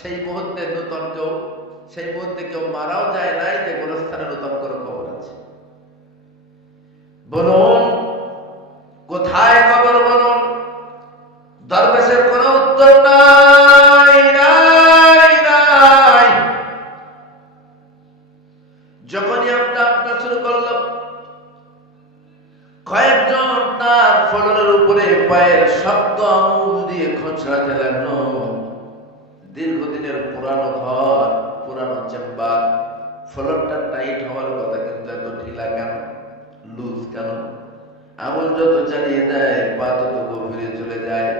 সেই মুহূর্তে কেউ মারাও যায় নাই যে গোরস্থানে নূতন করে কবর আছে। বলুন কোথায় কবর? বলুন। দরবেশের কোন উত্তর নাই, নাই, নাই। যখনই আমরা শুরু করলাম, কয়েকজন তার ফলনের উপরে পায়ের শক্ত আঙুল দিয়ে খোঁচড়াতে লাগলো। দীর্ঘদিনের পুরানো ঘর, পুরানো চেম্বার, ফলনটা টাইট হওয়ার কথা, কিন্তু এত ঢিলা কেন, লুজ কেন? আঙুল যত চালিয়ে দেয় পা তত গভীরে চলে যায়।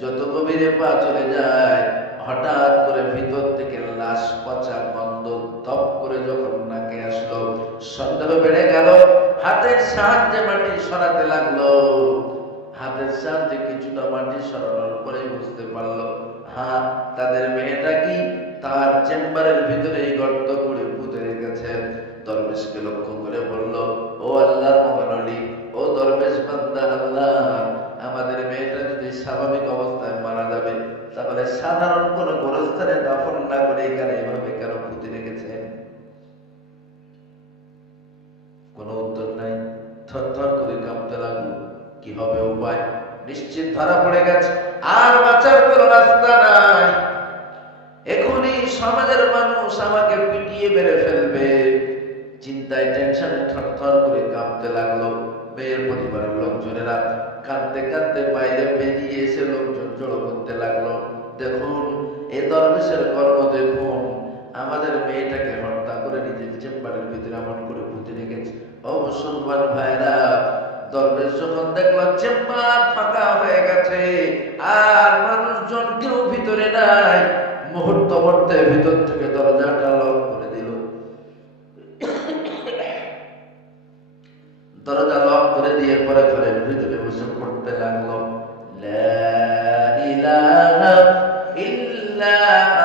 যত গভীরে পা চলে যায়, হঠাৎ করে ভিতর থেকে লাশ পচা গন্ধ দপ করে যখন নাকে আসলো, সন্দেহ বেড়ে গেল। হাতের সাহায্যে মাটি সরাতে লাগলো। হাতের সাহায্যে কিছুটা মাটি সরানোর পরে বুঝতে পারলো, হ্যাঁ, তাদের মেয়েটা কি তার চেম্বারের ভিতরে গর্ত করে পুঁতে রেখেছেন। দরবেশকে লক্ষ্য করে বলল, ও আল্লাহর মহানবী, ও দরবেশ বান্দা, আল্লাহ, আমাদের মেয়েটা যদি স্বাভাবিক অবস্থায় মারা যাবে, তাহলে সাধারণ কোন গোরস্থানে দাফন না করে এখানে এভাবে কেন পুঁতে রেখেছেন? কোন উত্তর নাই। থরথর করে কাঁপতে লাগলো। কি হবে উপায়? নিশ্চিত ধরা পড়ে গেছে, আর বাঁচার কোন রাস্তা নাই। এখনই সমাজের মানুষ আমাকে পিটিয়ে মেরে ফেলবে। চিন্তায় টেনশনে থরথর করে কাঁপতে লাগলো। মেয়ের পরিবারের লোকজনেরা কাঁদতে কাঁদতে বাইরে বেরিয়ে এসে লোকজন জড়ো করতে লাগলো। দেখুন, এ দরবেশের কর্ম দেখুন, আমাদের মেয়েটাকে হত্যা করে নিজের চেম্বারের ভিতরে এমন করে পুঁতে রেখেছে। ও মুসলমান ভাইরা, দরবেশ যখন দেখলো চেম্বার ফাঁকা হয়ে গেছে আর মানুষজন কেউ ভিতরে নাই, মুহূর্ত মধ্যে ভিতর থেকে দরজাটা লক করে দিল। দরজা লক করে দিয়ে পরে ঘরের ভিতরে বসে পড়তে লাগলো, লা ইলাহা ইল্লা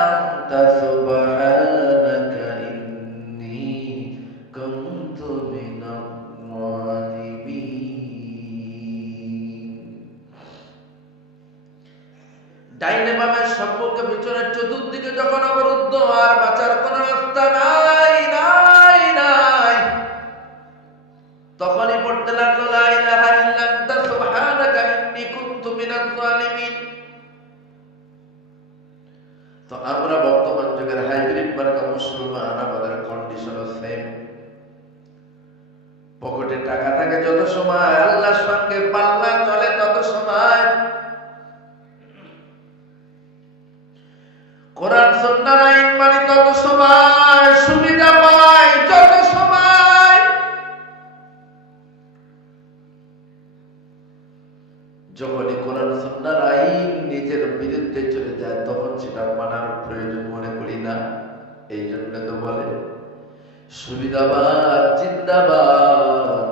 আনতা সুবহানাকা ইন্নী কুনতু মিনাজ জালিমিন। ডাইনে বামে সম্মুখে পিছনে চতুর্দিকে যখন অবরুদ্ধ, আর বাঁচার কোন রাস্তা নাই, নাই, নাই, তখনই পড়তে লাগলো, লা ইলাহা ইল্লা আনতা সুবহানাকা ইন্নী কুনতু মিনাজ জালিমিন। তো আমরা বর্তমান যুগের হাইব্রিড মার্কা মুসলমান, আমাদের কন্ডিশনও সেম। পকেটে টাকা থাকে যত সময়, আল্লাহর সঙ্গে পাল্লা চলে তত সময়, কোরআন সুন্নাহর আইন মানি তত সময়, সুবিধা পাই যত সময়। যখনই কোরআন সুন্নাহর আইন নিজের বিরুদ্ধে চলে যায়, তখন সেটা মানার প্রয়োজন মনে করি না। এই জন্য তো বলে সুবিধাবাদ জিন্দাবাদ।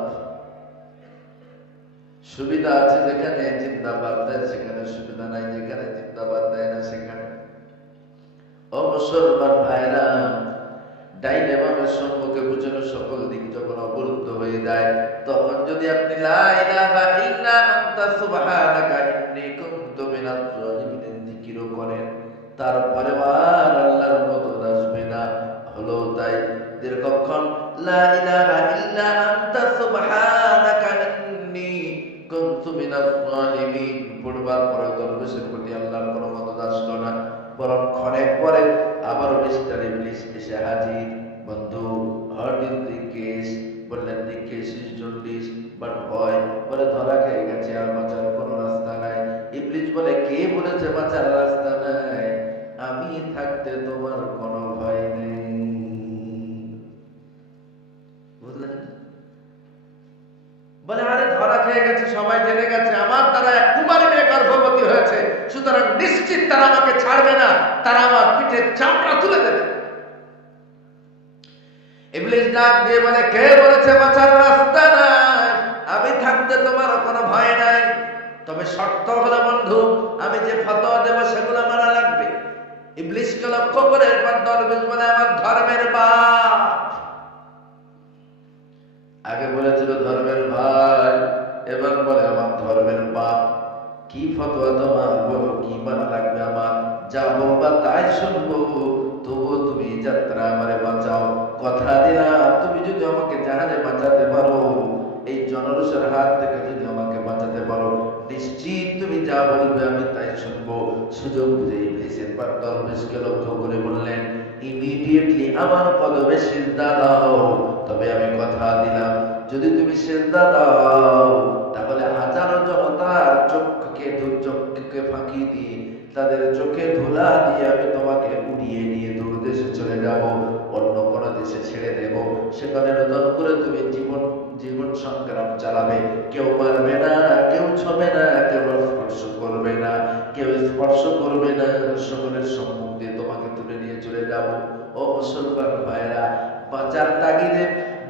সুবিধা আছে যেখানে জিন্দাবাদ দেয় সেখানে, সুবিধা নাই যেখানে জিন্দাবাদ দেয় না সেখানে। ও মুসলমান ভাইরা, ডাইনে বামে সম্মুখে পিছনে সকল দিক যখন অবরুদ্ধ হয়ে যায়, তখন যদি আপনি লা ইলাহা ইল্লা আনতা সুবহানাকা ইন্নী কুনতু মিনাজ জালিমিন জিকির করেন, তারপরে আর আল্লাহর মদদ আসবে না। হলো তাই দীর্ঘক্ষণ লা ইলাহা ইল্লা আনতা সুবহানাকা ইন্নী কুনতু মিনাজ জালিমিন পড়বার পরে দরবেশের প্রতি আল্লাহর কোনো মদদ আসলো না, বরং ক্ষণেক পরে আবারও মিস্টার ইবলিস এসে হাজির। বন্ধু, হার্ট ইন দি কেস, বললেন দি কেস ইজ জন্ডিস, বাট ভয় বলে ধরা খেয়ে গেছে, আর বাঁচার কোনো রাস্তা নাই। ইবলিস বলে, কে বলেছে বাঁচার রাস্তা নাই? আমি থাকতে তোমার কোনো ভয় নেই। বুঝলেন? বলে, আরে ধরা খেয়ে গেছে, সবাই জেনে গেছে আমার দ্বারা এক কুমারী মেয়ে গর্ভবতী হয়েছে, সুতরাং নিশ্চিত তারা আমাকে ছাড়বে না, তারা আমার পিঠের চামড়া তুলে দেবে। ইবলিস ডাক দিয়ে বলে, কে বলেছে বাঁচার রাস্তা নাই? আমি থাকতে তোমার কোনো ভয় নাই, তবে শর্ত হলো বন্ধু, আমি যে ফতোয়া দেব সেগুলো মানা লাগবে। ইবলিসকে লক্ষ্য করে এরপর দরবেশ বলে, আমার ধর্মের বাপ। আগে বলেছিল ধর্মের ভাই, এবার বলে আমার ধর্মের বাপ। কি ফতোয়া তোমার, বলো কি মানা লাগবে আমার? যা বলবা তাই শুনবো। কথা দিলাম তুমি যদি আমাকে জাহাজে বাঁচাতে পারো, এই জনরসের হাত থেকে যদি আমাকে বাঁচাতে পারো, নিশ্চিত তুমি যা বলবে আমি তাই শুনবো। সুযোগ বুঝে ইবলিসের পর দরবেশকে লক্ষ্য করে বললেন, ইমিডিয়েটলি আমার কদমে সিজদা দাও। তবে আমি কথা দিলাম যদি তুমি সিজদা দাও তাহলে হাজারো জনতার চোখকে ফাঁকি দিয়ে তাদের চোখে ধুলা দিয়ে আমি তোমাকে উড়িয়ে নিয়ে দূর দেশে চলে যাব, অন্য কোনো দেশে ছেড়ে দেব। সেখানে নতুন করে তুমি জীবন সংগ্রাম চালাবে। কেউ মারবে না, কেউ ছবে না, কেউ স্পর্শ করবে না, কেউ স্পর্শ করবে না, সকলের সম্মুখ দিয়ে তোমাকে তুলে নিয়ে চলে যাব। ও মুসলমান ভাইরা, বাঁচার তাগিদে,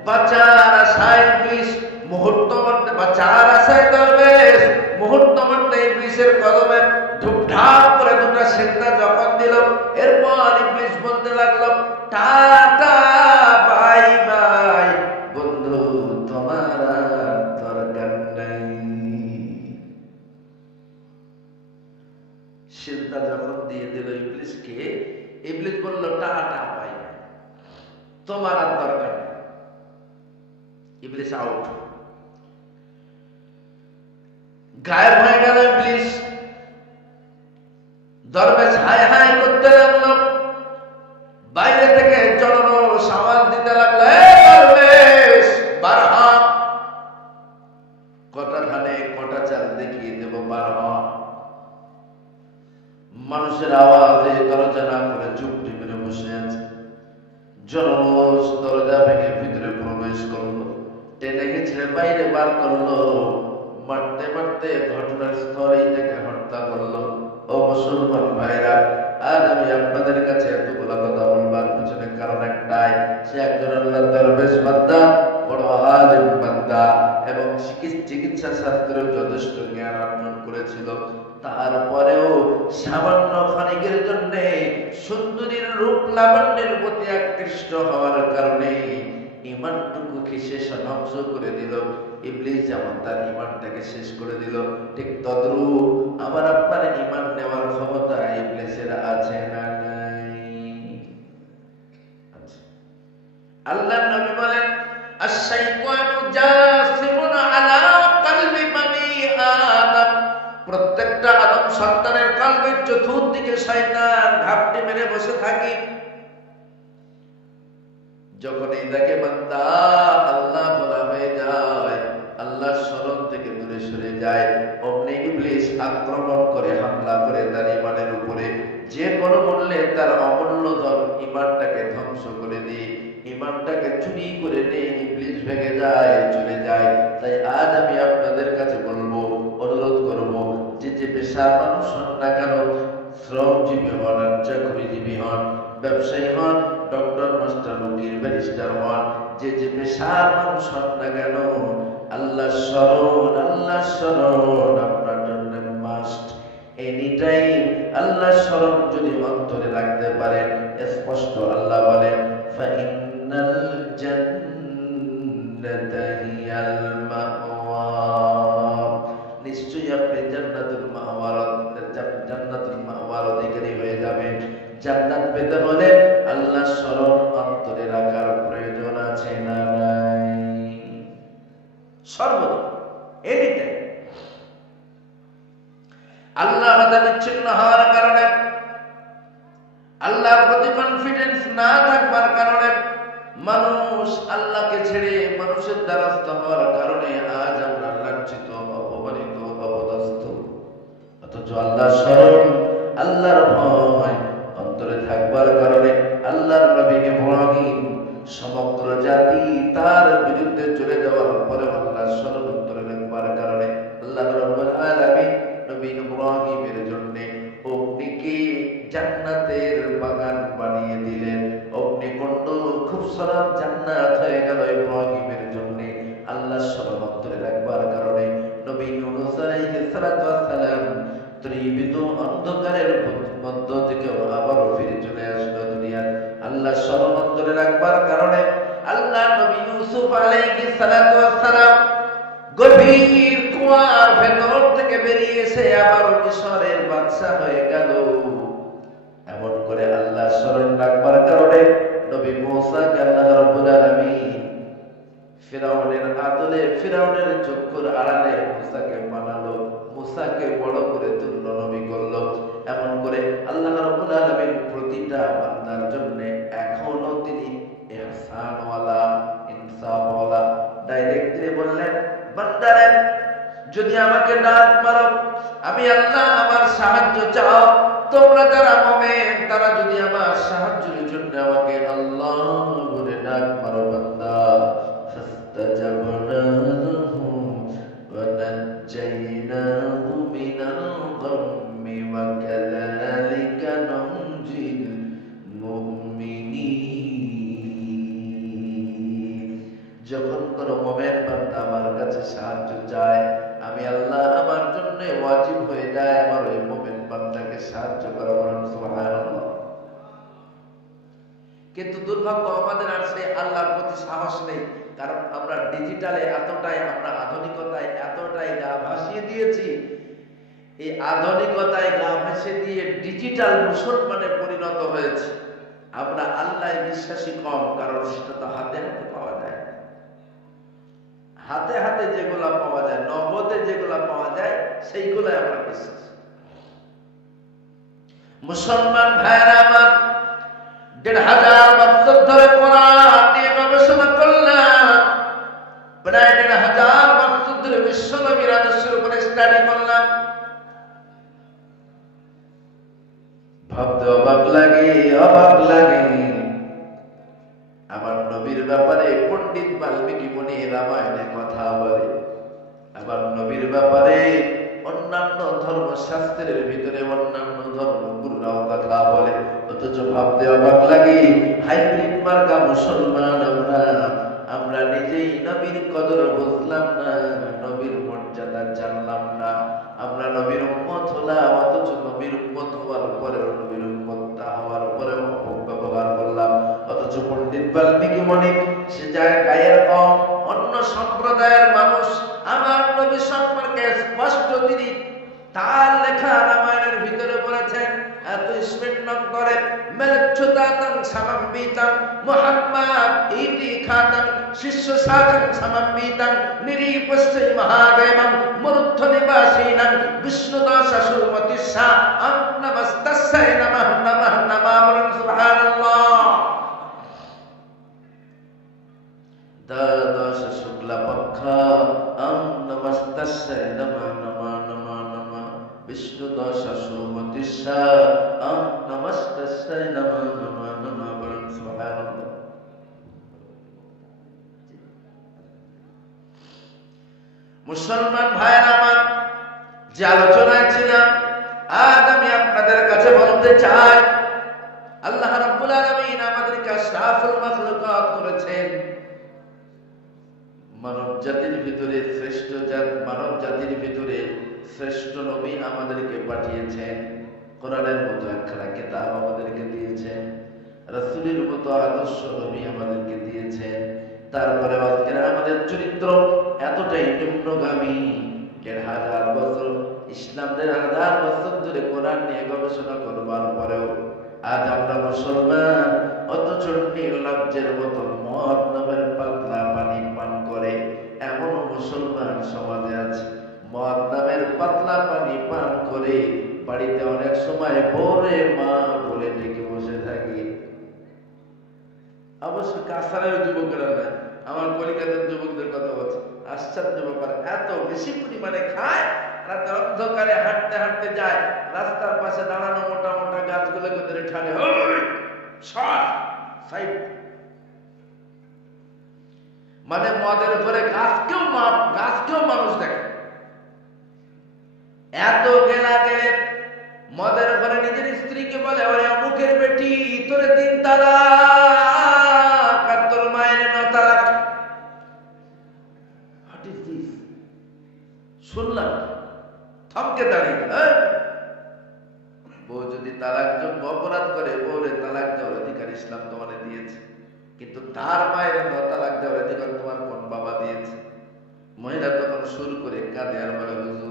বাঁচার আশায় ইবলিস মুহূর্ত মধ্যে, বাঁচার আশায় দরবেশ মুহূর্ত মধ্যে ইবলিসের কদমে ধুপধাপ করে দুটো সিজদা যখন দিল, এরপর ইবলিস বলতে লাগলো, টাটা বাই বাই বন্ধু, তোমার দরকার নাই। সিজদা যখন দিয়ে দিল ইবলিসকে, ইবলিস বলল, টাটা বাই বাই, তোমার আর দরকার নেই। ইবলিস আউট, গায়েব হয়ে গেল ইবলিস। দরবেশ হাই হাই করতে লাগলো, বাইরে থেকে জনরস আওয়াজ দিতে লাগলো, দরবেশ বার হ, কটা ধানে কটা চাল দেখিয়ে দেব, বার হ। মানুষের আওয়াজে দরজা না করে চুপটি মেরে বসে আছে। জনরস দরজা ভেঙে ভিতরে প্রবেশ করলো, টেনে গেছে বাইরে বার করলো, মারতে মারতে ঘটনার স্থলেই থেকে হত্যা করলো। ও মুসলমান ভাইরা, আজ আমি আপনাদের কাছে এতগুলো কথা বলবার পিছনে কারণ একটাই, সে একজন আল্লাহর দরবেশ বান্দা, বড় আলেম বান্দা, এবং চিকিৎসা শাস্ত্রের যথেষ্ট জ্ঞান অর্জন করেছিল। তারপরেও সামান্য ক্ষণিকের জন্য সুন্দরীর রূপ লাবণ্যের প্রতি আকৃষ্ট হওয়ার কারণে ইমানটুকুকে শেষ ধ্বংস করে দিল। ইবলিস যেমন তার ইমানটাকে শেষ করে দিল, ঠিক তদ্রূপ আমার আপনার ইমান নেওয়ার ক্ষমতা ইবলিসের আছে না নাই? আল্লাহর নবী বলেন, আশ-শাইতানু জাসিমুন আলা কলবি বনি আদম, প্রত্যেকটা আদম সন্তানের কলবের চতুর্দিকে শয়তান ঘাপটি মেরে বসে থাকে। যখন এই দেখে বান্দা আল্লাহ বলা হয়ে যায়, আল্লাহর স্মরণ থেকে দূরে সরে যায়, অমনি ইবলিস আক্রমণ করে, হামলা করে তার ইমানের উপরে। যে কোনো মূল্যে তার অমূল্য ধন ইমানটাকে ধ্বংস করে দিয়ে, ইমানটাকে চুরি করে নিয়ে ইবলিস ভেঙে যায়, চলে যায়। তাই আজ আমি আপনাদের কাছে বলবো, অনুরোধ করবো, যে পেশার মানুষ হন না কেন, শ্রমজীবী হন আর চাকরিজীবী হন, ব্যবসায়ী হন, ডক্টর, মাস্টার, উকিল, ব্যারিস্টার হন, যে পেশার মানুষ হন না কেন, আল্লাহ স্মরণ আপনার জন্য মাস্ট। এনি টাইম আল্লাহ স্মরণ যদি অন্তরে রাখতে পারেন, স্পষ্ট আল্লাহ বলেন, ফাইন্নাল জান্নাতা হিয়াল মাওয়া, নিশ্চয়ই আপনি জান্নাতুল মাওয়ার অধিকারী হয়ে যাবেন। জান্নাত পেতে হলে আল্লাহ স্মরণ অন্তরে রাখার প্রয়োজন আছে না নাই? সর্বদা, এনিটাইম। আল্লাহ হতে বিচ্ছিন্ন হওয়ার কারণে, আল্লাহর প্রতি কনফিডেন্স না থাকবার কারণে, মানুষ আল্লাহকে ছেড়ে মানুষের দ্বারস্থ হওয়ার কারণে আজ আমরা লাঞ্ছিত, অপমানিত, অপদস্থ। অথচ আল্লাহর স্মরণ, আল্লাহর ভয় অন্তরে থাকবার কারণে আল্লাহর নবী ইব্রাহিম সমগ্র জাতি তার বিরুদ্ধে চলে যাওয়ার পরে আল্লাহর স্মরণ অন্তরে রাখবার কারণে আল্লাহ রাব্বুল আলামিন নবী ইব্রাহিমের জন্য অগ্নিকে জান্নাতের বাগান বানিয়ে দিলেন। অগ্নিকুণ্ড খুবসুরত জান্নাত হয়ে গেল ইব্রাহিমের জন্য। আল্লাহর স্মরণ অন্তরে রাখবার কারণে নবী ইউনূস আলাইহিস সালাতু ওয়াস সালাম ত্রিবিধ অন্ধকারের মধ্য থেকে আবারও ফিরে চলে আসলো দুনিয়া। আল্লাহ স্মরণ অন্তরে রাখবার কারণে আল্লাহ নবী ইউসুফ আলাইহিস সালাতু ওয়াস সালাম গভীর কুয়ার ভেতর থেকে বেরিয়ে এসে আবারও মিশরের বাদশা হয়ে গেল। এমন করে আল্লাহ স্মরণ রাখবার কারণে নবী মূসাকে আল্লাহ প্রতিটা বান্দার জন্য এখনো তিনি ইহসানওয়ালা, ইনসাফওয়ালা। ডাইরেক্ট বললেন, বান্দারে যদি আমাকে ডাক মারো, আমি আল্লাহ আমার সাহায্য চাও, তোমরা যারা মুমিন তারা যদি আমার সাহায্যের জন্য আমাকে আল্লাহ বলে ডাক মারো, বান্দা ফাস্তাজাবনা লাহু ওয়া নাজ্জাইনাহু মিনাল গাম্মি ওয়া কাযালিকা নুনজিল মুমিনিন। যখন কোন মুমিন বান্দা আমার কাছে সাহায্য চায়, আমি আল্লাহ আমার জন্য ওয়াজিব হয়ে যায় আমার ওই মুমিন বান্দাকে সাহায্য করা। বলেন সুবহানাল্লাহ। কিন্তু দুর্ভাগ্য আমাদের আর সেই আল্লাহর প্রতি সাহস নেই, কারণ আমরা ডিজিটালে এতটাই, আমরা আধুনিকতায় এতটাই গা ভাসিয়ে দিয়েছি। এই আধুনিকতায় গা ভাসিয়ে দিয়ে ডিজিটাল মুসলমানে পরিণত হয়েছে। আমরা আল্লাহ বিশ্বাসী কম, কারণ সেটা তো হাতে হাতে পাওয়া যায়। হাতে হাতে যেগুলা পাওয়া যায়, নগদে যেগুলা পাওয়া যায়, সেইগুলাই আমরা বিশ্বাস। মুসলমান ভাইরা আমার, ১,৫০০ বছর ধরে কোরআন নিয়ে গবেষণা করলাম, প্রায় ১,৫০০ বছর ধরে বিশ্ব নবীর আদর্শের উপরে স্টাডি করলাম। ভাবতে অবাক লাগে, অবাক লাগে। আমার নবীর ব্যাপারে পণ্ডিত বাল্মীকি মুনি রামায়ণে কথা বলে, আবার নবীর ব্যাপারে অন্যান্য ধর্মশাস্ত্রের ভিতরে অন্যান্য ধর্মগুরুরাও কথা বলে। অথচ ভাবতে অবাক লাগে, হাইব্রিড মার্কা মুসলমান আমরা নিজেই নবীর কদর বুঝলাম না, নবীর মর্যাদা জানলাম না। আমরা নবীর উম্মত হলাম, অথচ নবীর উম্মত হওয়ার পরেও, নবীর উম্মতটা হওয়ার পরেও অপব্যবহার করলাম। অথচ পণ্ডিত বাল্মীকি মুনি সে যায় গায়ের কম, অন্য সম্প্রদায়ের মানুষ আমার নবী সম্পর্কে স্পষ্ট তিনি তার লেখা রামায়ণের ভিতরে বলেছেন, এত স্পষ্ট করে মেলচ্ছুতাতং সামাম্বিতং মুহাম্মদ ইতি খাতং শিষ্য শাখং সামাম্বিতং নিরীপস্যৈ মহাদেবং মরুদ্ধ নিবাসীনাং বিষ্ণুদাসসুমতিস্সা নমস্তস্যৈ নমঃ নমঃ নমঃ। সুবহানাল্লাহ। দ্বাদশ শুক্লা পক্ষ নমস্তস্যৈ নমঃ নমঃ নমঃ নমঃ বিষ্ণুদাসসুমতিস্সা নমস্তস্যৈ নমঃ নমঃ নমঃ। সুবহানাল্লাহ। মুসলমান ভাইরা আমার, যে আলোচনায় ছিলাম, আজ আমি আপনাদের কাছে বলতে চাই, আল্লাহ রাব্বুল আলামিন আমাদেরকে আশরাফুল মাখলুকাত করেছেন। মানব জাতির ভিতরে শ্রেষ্ঠ মানব জাতির ভিতরে শ্রেষ্ঠ নবী আমাদেরকে পাঠিয়েছেন। কোরআনের মতো একখানা কিতাব আমাদেরকে দিয়েছেন, রাসূলের মতো আদর্শ নবী আমাদেরকে দিয়েছেন। তারপরে আজকের আমাদের চরিত্র এতটাই নিম্নগামী, ১,৫০০ বছর ইসলাম, ১,৫০০ বছর ধরে কোরআন নিয়ে গবেষণা করবার পরেও আজ আমরা মুসলমান, অথচ নির্লজ্জের মতো মদ নামের পাতলা পানি পান করে এমন মুসলমান সমাজে আছে। মদ নামের পাতলা পানি পান করে বাড়িতে অনেক সময় বউরে মা বলে ডেকে বসে থাকি। অবশ্য কাছাড়ের যুবকেরা না, আমার কলিকাতার যুবকদের কথা বলছে, আশ্চর্য ব্যাপার, এত বেশি পরিমাণে খায়, রাতে অন্ধকারে হাঁটতে হাঁটতে যায়, রাস্তার পাশে দাঁড়ানো মোটা মোটা গাছগুলোকে ধরে ঠানে, মানে মদের উপরে গাছকেও মানুষ দেখে। এত গেলা গেলে মদের উপরে নিজের স্ত্রীকে বলে, ওরে অমুকের বেটি, তোরে ৩ তালাক আর তোর মায়ের ৯ তালাক। What is this? শুনলাম, থমকে দাঁড়িয়ে। বউ যদি তালাক যোগ্য অপরাধ করে, বউরে তালাক দেওয়ার অধিকার ইসলাম তোমাকে দিয়েছে, কিন্তু তার মায়ের ৯ তালাক দেওয়ার অধিকার তোমার কোন বাবা দিয়েছে? মহিলা তখন সুর করে কাঁদে আর বলে, হুজুর,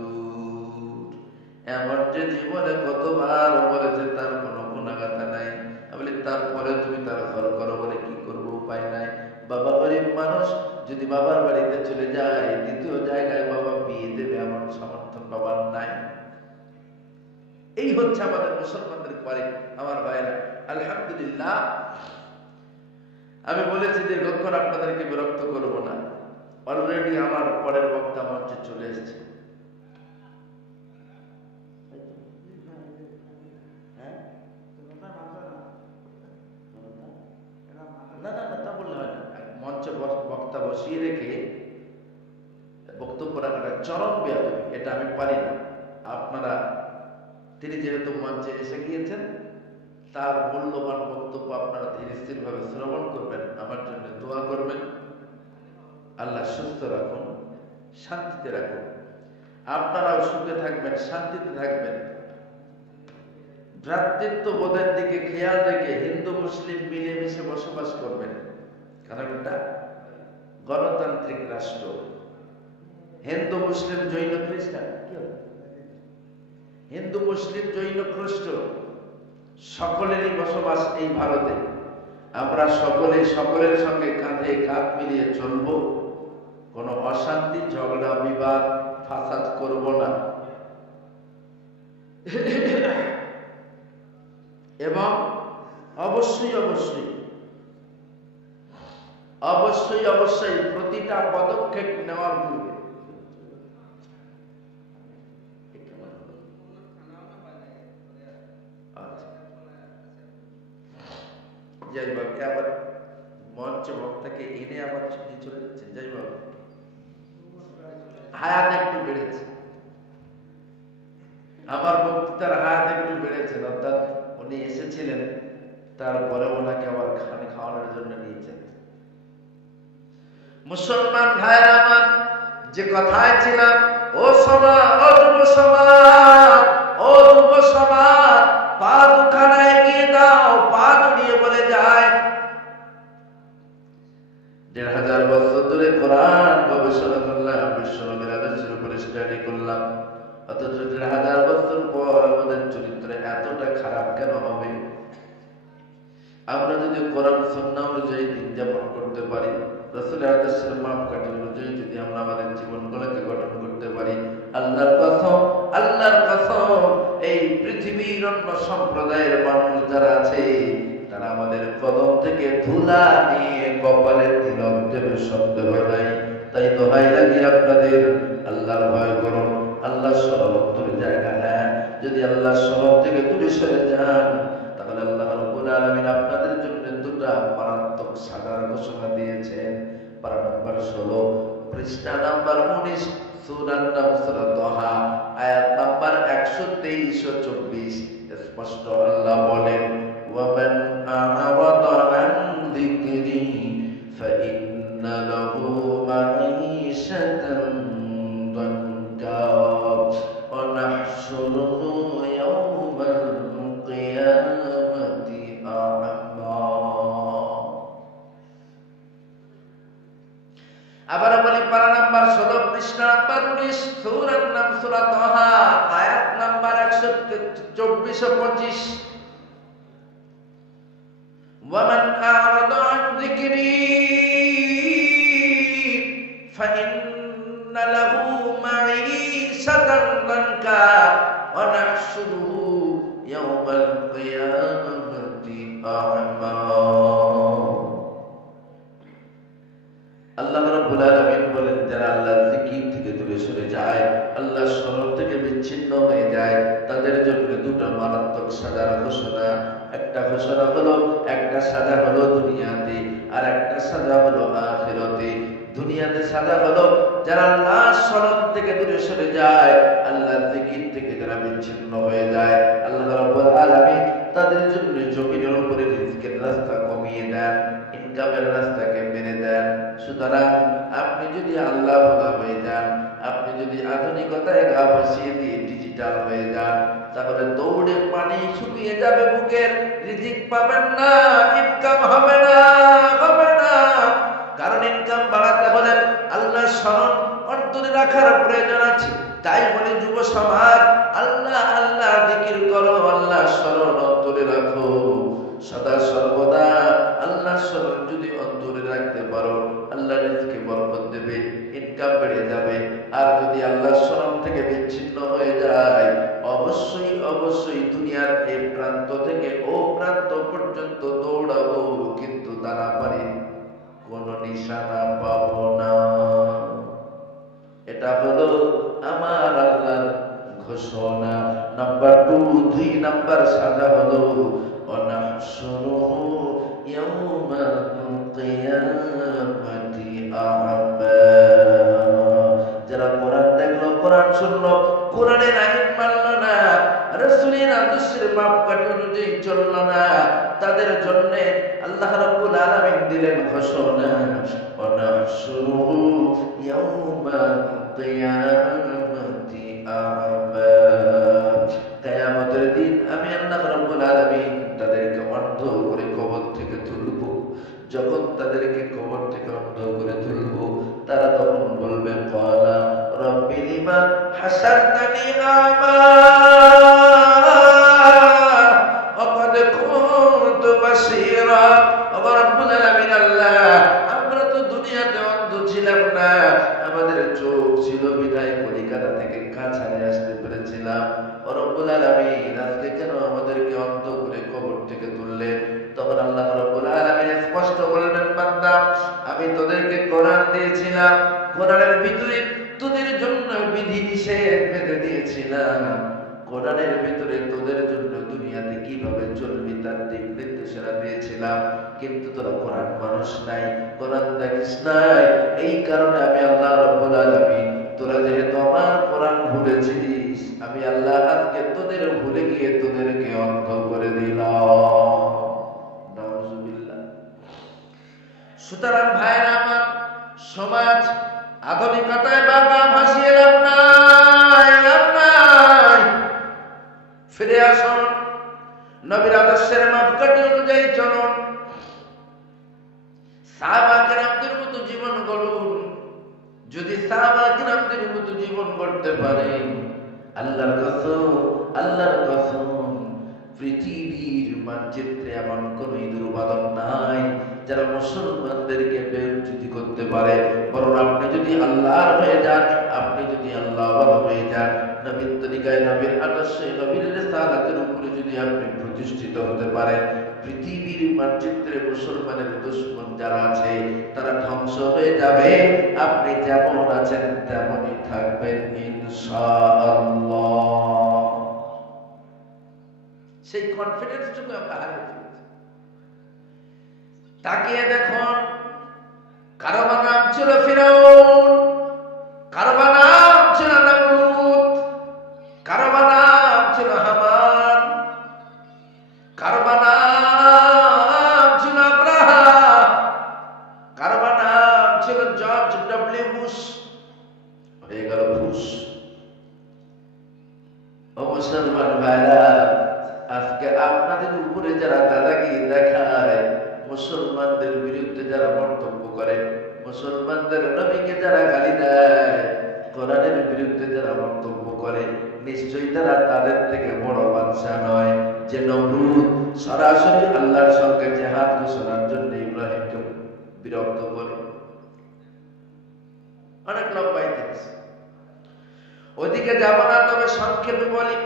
এমন যে জীবনে কতবার বলেছে তার কোনো গুণাগাথা নাই। আমি বলি, তারপরে তুমি তার ঘর করো বলে কি করবো, উপায় নাই। বাবা গরিব মানুষ, যদি বাবার বাড়িতে চলে যায়, দ্বিতীয় জায়গায় বাবা বিয়ে দেবে এমন সমর্থন বাবার নাই। এই হচ্ছে আমাদের মুসলমানদের বাড়ি। আমার ভাইরা, আলহামদুলিল্লাহ, আমি বলেছি দীর্ঘক্ষণ আপনাদেরকে বিরক্ত করব না। অলরেডি আমার পরের বক্তা মঞ্চে চলে এসেছে। মঞ্চে বক্তা বসিয়ে রেখে বক্তব্য রাখাটা চরম বেয়াদবি, এটা আমি পারি না। আপনারা, তিনি যেহেতু মঞ্চে এসে গিয়েছেন, তার মূল্যবান বক্তব্য আপনারা ধীরে স্থির ভাবে শ্রবণ করবেন, আমার জন্য দোয়া করবেন। আল্লাহ সুস্থ রাখুন, শান্তিতে রাখুন, আপনারাও সুখে থাকবেন, শান্তিতে থাকবেন। ভ্রাতৃত্ব বোধের দিকে খেয়াল রেখে হিন্দু মুসলিম মিলেমিশে বসবাস করবেন, কারণ এটা গণতান্ত্রিক রাষ্ট্র। হিন্দু মুসলিম জৈন খ্রিস্টান, হিন্দু মুসলিম জৈন খ্রিস্ট সকলেরই বসবাস এই ভারতে। আমরা সকলের সঙ্গে কাঁধে কাঁধ মিলিয়ে চলব, কোনো অশান্তি, ঝগড়া, বিবাদ, ফাসাদ করব না। এবং অবশ্যই অবশ্যই অবশ্যই অবশ্যই প্রতিটা পদক্ষেপ নেওয়ার পূর্বে যাই বাবা, আবার মঞ্চ বক্তাকে এনে আবার চলে যাচ্ছেন। যাই বাবা, হায়াত একটু বেড়েছে, আমার বক্তার হায়াত একটু বেড়েছে, অর্থাৎ উনি এসেছিলেন, তারপরে ওনাকে আবার খাওয়ানোর জন্য নিয়েছেন। মুসলমান ভাইরা আমার, যে কথায় ছিলাম, ও সমাজ, ও যুব সমাজ, ও যুব সমাজ, পা দুখানা এগিয়ে দাও। পা দুলিয়ে বলে যায়, ১৫০০ বছর ধরে কোরআন গবেষণা করলাম, বিশ্বনবীর আদর্শের উপরে স্টাডি করলাম, অথচ ১৫০০ বছর পর আমাদের চরিত্র এতটা খারাপ কেন হবে? আমরা যদি কোরআন সুন্নাহ অনুযায়ী দিন যাপন করতে পারি, রাসূলের আদর্শের মাপকাঠি অনুযায়ী যদি আমরা আমাদের জীবনগুলোকে গঠন করতে পারি, আল্লাহর কসম, এই পৃথিবীর অন্য সম্প্রদায়ের মানুষ যারা আছে, তারা আমাদের কদম থেকে ধুলা নিয়ে কপালে তিলক দেবে, সন্দেহ নাই। তাই তো হয় লাগে আপনাদের, আল্লাহর ভয় করুন, আল্লাহ সরবত্তর জায়গা। হ্যাঁ, যদি আল্লাহ সরব থেকে দূরে সরে যান, তাহলে আল্লাহ রাব্বুল আলামিন আপনাদের জন্য দুটা মারাত্মক সাজার ঘোষণা দিয়েছেন। পারা নাম্বার 16, পৃষ্ঠা নাম্বার 19, সূরার নাম সূরা তাহা, আয়াত নাম্বার 123 ও 24। স্পষ্ট আল্লাহ বলেন, ওয়ামান আ'রাদা আন যিকরি ফাইন্না লাহু মাঈশাতান দানকা ওয়া নাহশুরুহু ইয়াওমাল কিয়ামাতি আ'মা। আবার বলি, পারা নাম্বার 16, পৃষ্ঠা নাম্বার 19, সূরার নাম সূরা তাহা, আয়াত নাম্বার 124 ও 25। ওয়ামান আ'রাদা আন যিকরি ফাইন্না লাহু মাঈশাতান দানকা ওয়া নাহশুরুহু ইয়াওমাল কিয়ামাতি আ'মা। আল্লাহ রাব্বুল আলামিন বলেন, যারা আল্লাহর জিকির থেকে দূরে সরে যায়, আল্লাহর স্মরণ থেকে বিচ্ছিন্ন হয়ে যায়, তাদের জন্য দুটো মারাত্মক সাজার ঘোষণা। একটা ঘোষণা হলো, একটা সাজা হলো দুনিয়াতে, আর একটা সাজা হলো আখিরাতে। দুনিয়াতে সাজা হলো যারা আল্লাহর স্মরণ থেকে দূরে সরে যায়, আল্লাহর জিকির থেকে যারা বিচ্ছিন্ন হয়ে যায়, আল্লাহ রাব্বুল আলামিন তাদের জন্য জমিনের উপরে রিজকের রাস্তা কমিয়ে দেন, ইনকামের রাস্তাকে মেরে দেন। সুতরাং আপনি যদি আল্লাহ ভোলা হয়ে যান, আপনি যদি আধুনিকতায় গা ভাসিয়ে দিয়ে ডিজিটাল হয়ে যান, তাহলে দৌড়ে পানি শুকিয়ে যাবে বুকের, রিজিক পাবেন না, ইনকাম হবে না। কারণ ইনকাম বাড়াতে হলে আল্লাহর স্মরণ অন্তরে রাখার প্রয়োজন আছে। তাই বলে যুব সমাজ, আল্লাহ আল্লাহ জিকির করো, আল্লাহ স্মরণ অন্তরে রাখো। সদা সর্বদা আল্লাহর স্মরণ যদি অন্তরে রাখতে পারো, আল্লাহ রিজকে বরকত দেবে, ইনকাম বেড়ে যাবে। আর যদি আল্লাহর স্মরণ থেকে বিচ্ছিন্ন হয়ে যায়, অবশ্যই অবশ্যই দুনিয়ার এই প্রান্ত থেকে ও প্রান্ত তারা পারি কোনো নিশানা পাবো না। এটা হলো আমার আল্লাহর ঘোষণা। নাম্বার 2, 2 নাম্বার সাজা হলো ওয়ানাহশুরুহু ইয়াওমাল কিয়ামাতি আ'মা। যারা কোরআন দেখলো, কোরআন শুনলো, কোরআনের আইন মানলো না, রাসূলের আদর্শের মাপকাঠি অনুযায়ী চললো না, তাদের জন্য আল্লাহ রাব্বুল আলামিন দিলেন ঘোষণা ওয়ানাহশুরুহু ইয়াওমাল কিয়ামাতি আ'মা। কিয়ামতের দিন আমি আল্লাহ রাব্বুল আলামিন তাদেরকে অন্ধ করে কবর থেকে তুলব। যখন তাদেরকে কবর থেকে অন্ধ করে তুলব, তারা তখন বলবে ক্বালা রাব্বি লিমা হাসারতানি আ'মা ওয়াকাদ কুনতু বাসীরা। ওয়া রাব্বুল আলামিন, আল্লাহ আমরা তো দুনিয়াতে অন্ধ ছিলাম না, আমাদের চোখ ছিল বিধায় কলিকাতা থেকে কাছাড়ে আসতে পেরেছিলাম। ওয়া রাব্বুল আলামিন, আজকে কেন আমাদেরকে অন্ধ করে কবর থেকে তুললেন? তখন আল্লাহ রাব্বুল আলামিন স্পষ্ট বলবেন, বান্দা আমি তোদেরকে কোরআন দিয়েছিলাম, কোরআনের ভিতরে তোদের জন্য বিধি নিষেধ বেঁধে দিয়েছিলাম, কোরআনের ভিতরে তোদের জন্য দুনিয়াতে কিভাবে চলবি তার দিক নির্দেশনা দিয়েছিলাম, কিন্তু তোরা কোরআন মানুষ নাই, কোরআন দেখিস নাই। এই কারণে আমি আল্লাহ রাব্বুল আলামিন, তোরা যেহেতু আমার কোরআন ভুলেছিস, আমি আল্লাহ আজকে তোদের ভুলে গিয়ে তোদেরকে অন্ধ করে দিলাম। নাউজুবিল্লাহ। সুতরাং ভাইরা আমার, সমাজ আধুনিকতায় বাঁকা ভাসিয়ে লাভ নাই, লাভ নাই। ফিরে আসুন, নবীর আদর্শের মাপকাঠি অনুযায়ী চলুন, সাহাবা কেরামদের মতো জীবন গড়ুন। যদি সাহাবা কেরামদের মতো জীবন গড়তে পারেন, আল্লাহর কসম, আল্লাহর কসম, পৃথিবীর মানচিত্রে এমন কোন দুর্বাদন নাই যারা মুসলমানদেরকে বেইজ্জতি করতে পারে। বরং আপনি যদি আল্লাহর হয়ে যান, আপনি যদি আল্লাহওয়ালা হয়ে যান, নবীর তরিকায়, নবীর আদর্শে, নবীর রিসালাতের উপরে যদি আপনি প্রতিষ্ঠিত হতে পারেন, পৃথিবীর মানচিত্রে মুসলমানের দুশমন যারা আছে তারা ধ্বংস হয়ে যাবে। আপনি যেমন আছেন তেমনই থাকবেন ইনশাআল্লাহ। সেই কনফিডেন্সটুকু আমরা হারিয়ে ফেলেছি। তাকিয়ে দেখুন, কারো নাম ছিল ফিরাউন, কারো নাম ছিল নমরুদ, কারো নাম ছিল হামান, কারো নাম ছিল আব্রাহা, কারো নাম ছিল জর্জ ডব্লিউ বুশ। হয়ে গেল বুশ। ও মুসলমান ভাইরা, আজকে আপনাদের উপরে যারা দাদাগিরি দেখায়, মুসলমানদের বিরুদ্ধে যারা মন্তব্য করে, মুসলমানদের নবীকে যারা গালি দেয়, কোরআনের বিরুদ্ধে যারা মন্তব্য করে, নিশ্চয়ই তারা তাদের থেকে বড় বাদশা নয় যে নমরুদ সরাসরি আল্লাহর সঙ্গে জিহাদ ঘোষণার জন্য ইব্রাহিমকে বিরক্ত করে। অনেক লম্বা ইতিহাস, ওদিকে যাব না, তবে সংক্ষেপে বলি।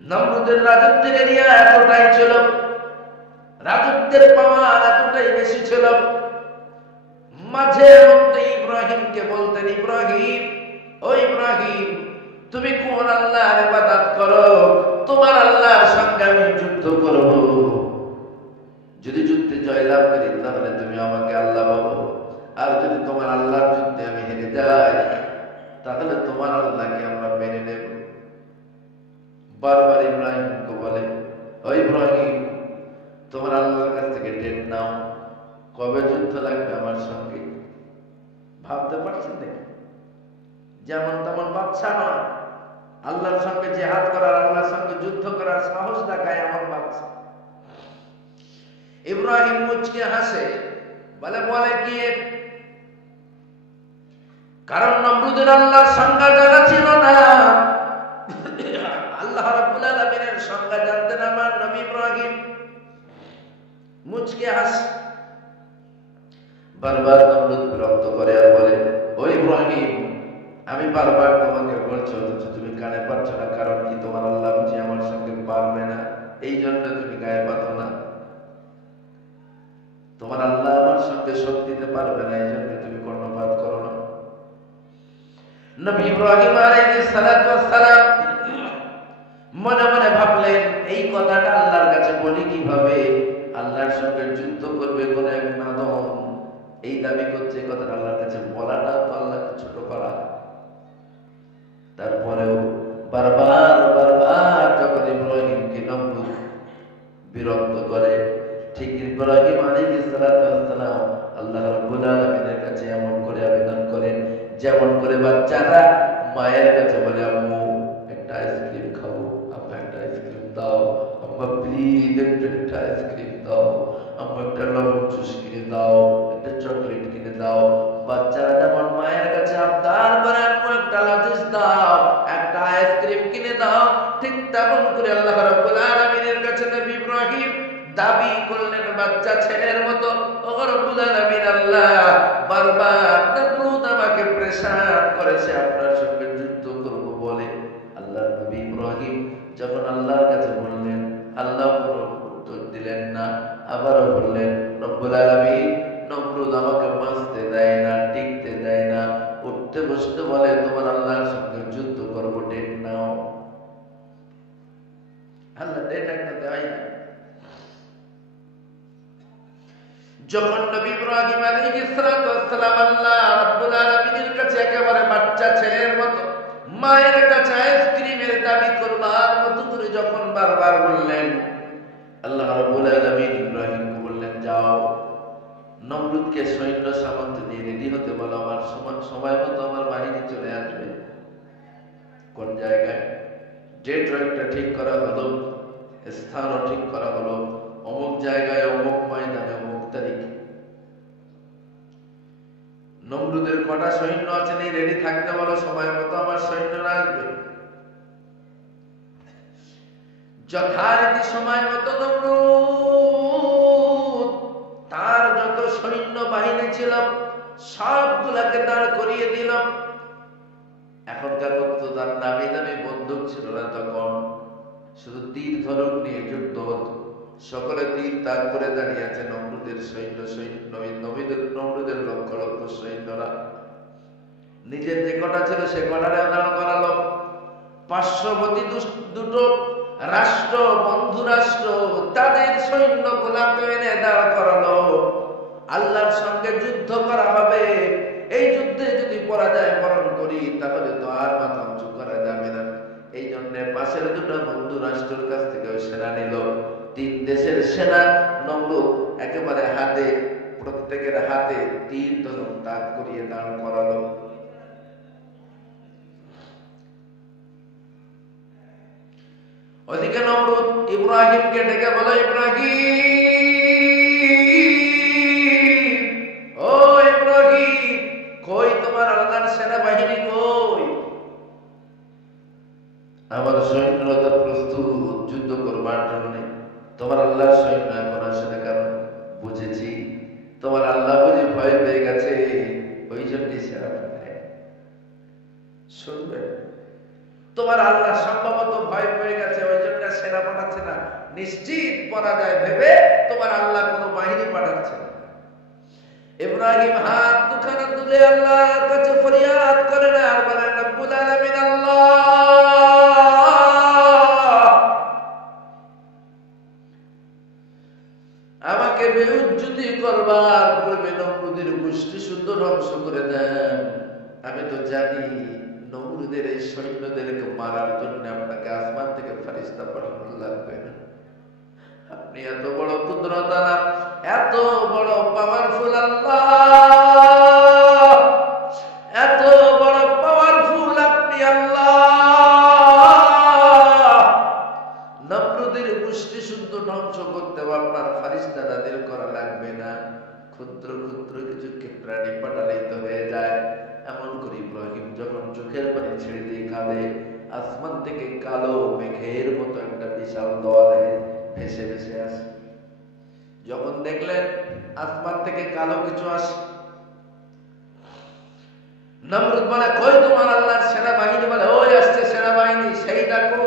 নমরুদের রাজত্বের এরিয়া এতটাই ছিল, রাজত্বের পাওয়ার এতটাই বেশি ছিল, মাঝে মধ্যে ইব্রাহিমকে বলতেন, ইব্রাহিম, ও ইব্রাহিম, তুমি কোন আল্লাহর ইবাদত করো? তোমার আল্লাহর সঙ্গে আমি যুদ্ধ করব। যদি যুদ্ধে জয়লাভ করি তাহলে তুমি আমাকে আল্লাহ বলো, আর যদি তোমার আল্লাহর যুদ্ধে আমি হেরে যাই তাহলে তোমার আল্লাহকে আমরা মেনে নেব। বারবার ইব্রাহিমকে বলে, ও ইব্রাহিম, তোমার আল্লাহর কাছ থেকে ডেট নাও, কবে যুদ্ধ লাগবে আমার সঙ্গে। ভাবতে পারছেন নাকি? যেমন তেমন বাদশা নয়, আল্লাহর সঙ্গে জিহাদ করার, আল্লাহর সঙ্গে যুদ্ধ করার সাহস দেখায় এমন বাদশা। ইব্রাহিম মুচকে হাসে, বলে কি, কারণ নমরুদের আল্লাহর সংজ্ঞা জানা ছিল না, আল্লাহ রাব্বুল আলামিনের সংজ্ঞা জানতেন আমার নবী ইব্রাহিম। মুচকে হাসে। বারবার নমরুদ বিরক্ত করে আর বলে, ও ইব্রাহিম, আমি বারবার তোমাকে বলছি অথচ তুমি কানে পাচ্ছ না, কারণ কি তোমার আল্লাহ বুঝি আমার সঙ্গে পারবে না, এই জন্য তুমি গায়ে পাতো না। তোমার আল্লাহ আমার সঙ্গে শোধ দিতে পারবে না, এই জন্য তুমি কর্ণপাত করো না। নবী ইব্রাহিম আলাইহিস সালাতু ওয়াস সালাম মনে মনে ভাবলেন, এই কথাটা আল্লাহর কাছে বলি কিভাবে? আল্লাহর সঙ্গে যুদ্ধ করবে কোন এক নাদন এই দাবি করছে, কথাটা আল্লাহর কাছে বলাটা তো আল্লাহকে ছোট করা। তারপরেও বারবার বারবার যখন ইব্রাহিমকে নমরুদ বিরক্ত করে, ঠিক ইব্রাহিম আলাইহিস সালাতু ওয়াস সালাম আল্লাহ রাব্বুল আলামিনের কাছে এমন করে আবেদন করেন, যেমন করে বাচ্চারা মায়ের কাছে বলে, আম্মু একটা আইসক্রিম খাবো, আম্মা একটা আইসক্রিম দাও, আম্মা প্লিজ একটা আইসক্রিম দাও, আম্মা একটা লবণ জুস কিনে দাও, একটা চকলেট কিনে দাও। বাচ্চারা যেমন মায়ের কাছে আবদার করে, আম্মু একটা লজেস দাও, একটা আইসক্রিম কিনে দাও, ঠিক তেমন করে আল্লাহ রাব্বুল আলামিনের কাছে নবী ইব্রাহিম দাবি করলেন বাচ্চা ছেলের মতো, ও রব্বুল আলামিন আল্লাহ, বারবার নমরুদ আমাকে প্রেসার করেছে আপনার সঙ্গে যুদ্ধ করব বলে। আল্লাহ নবী ইব্রাহিম যখন আল্লাহর কাছে বললেন, আল্লাহ কোনো উত্তর দিলেন না, আবারও বললেন, রব্বুল আলামিন নমরুদ আমাকে বাঁচতে দেয় না, টিকতে দেয় না, উঠতে বসতে বলে, তোমার আল্লাহর সঙ্গে যুদ্ধ করব, ডেট নাও। আল্লাহ ডেট একটা দেয় না। যখন নবী ইব্রাহিম আলাইহিস সালাতু ওয়াস সালাম আল্লাহ রাব্বুল আলামিনের কাছে একেবারে বাচ্চা ছেলের মতো মায়ের কাছে আইসক্রিমের দাবি করবার মতো করে যখন বারবার বললেন, আল্লাহ রাব্বুল আলামিন ইব্রাহিমকে বললেন, যাও নমরুদকে সৈন্য সামন্ত নিয়ে রেডি হতে বলো, আমার সময় মতো আমার বাহিনী চলে আসবে। কোন জায়গায়? ডেট একটা ঠিক করা হলো, স্থানও ঠিক করা হলো, অমুক জায়গায় অমুক ময়দানে অমুক তারিখে। নমরুদের কটা সৈন্য আছে নেই রেডি থাকতে বলো, সময় মতো আমার সৈন্যরা আসবে। যথারীতি সময় মতো নমরুদ তার যত সৈন্য বাহিনী ছিল সবগুলাকে দাঁড় করিয়ে দিল। এখনকার মতো তার নামি দামি বন্দুক ছিল না, তখন শুধু তীর ধনুক নিয়ে যুদ্ধ হতো। সকলে তীর তাক করে দাঁড়িয়ে আছে নমরুদের নমরুদের লক্ষ লক্ষ সৈন্যরা। নিজের যে কটা ছিল সে কটারে দাঁড় করালো। পার্শ্ববর্তী দুটো রাষ্ট্র, বন্ধু রাষ্ট্র, তাদের সৈন্য গোলাকে এনে দাঁড় করালো। আল্লাহর সঙ্গে যুদ্ধ করা হবে, এই যুদ্ধে যদি পরাজয় বরণ করি তাহলে তো আর মাথা উঁচু করা যাবে না। এই জন্য পাশের দুটো বন্ধু রাষ্ট্রের কাছ থেকে সেনা নিল। 3 দেশের সেনা নমরুদ একেবারে হাতে, প্রত্যেকের হাতে তীর ধনুক তাক করিয়ে দাঁড় করালো। ওদিকে নমরুদ ইব্রাহিমকে ডেকে বলে, ইব্রাহিম, ও ইব্রাহিম, কই তোমার আল্লাহর সেনাবাহিনী কই? আমার সৈন্যরা প্রস্তুত যুদ্ধ করবার জন্য। তোমার আল্লাহর সৈন্য এখন আসে না, কারণ বুঝেছি তোমার আল্লাহ বুঝি ভয় পেয়ে গেছে, ওই জন্যই সেনা পাঠায়। শুনবে, তোমার আল্লাহ সম্ভবত ভয় পেয়ে গেছে, ওই জন্য সেনা পাঠাচ্ছে না। নিশ্চিত পরাজয় ভেবে তোমার আল্লাহ কোনো বাহিনী পাঠাচ্ছে না। ইব্রাহিম হাত দুখানা তুলে আল্লাহর কাছে ফরিয়াদ করেন আর বলেন, রব্বুল আলামিন আল্লাহ, আমাকে বেউজ্জতি করবার পূর্বে নমরুদের গোষ্ঠী সুন্দর ধ্বংস করে দেন। আমি তো জানি নমরুদের এই সৈন্যদেরকে মারার জন্য আপনাকে আসমান থেকে ফেরেশতা পাঠানো লাগবে না। আপনি এত বড় কুদরতালা, এত বড় পাওয়ারফুল আল্লাহ, এত বড় পাওয়ারফুল আপনি আল্লাহ। নমরুদের গোষ্ঠী শুদ্ধ ধ্বংস করতে আপনার ফেরেশতা নাযিল করা লাগবে না। ক্ষুদ্র ক্ষুদ্র কিছু প্রাণী পাঠালেই তো হয়ে যায়। এমন করে ইব্রাহিম যখন চোখের পানি ছেড়ে দিয়ে কাঁদে, আসমান থেকে কালো মেঘের মতো একটা বিশাল দল ভেসে ভেসে আসে। যখন দেখলেন আসমান থেকে কালো কিছু আসে, নমরুদ বলে, কই তোমার আল্লাহর সেনাবাহিনী? বলে, ওই আসছে সেনাবাহিনী, সেই দেখো।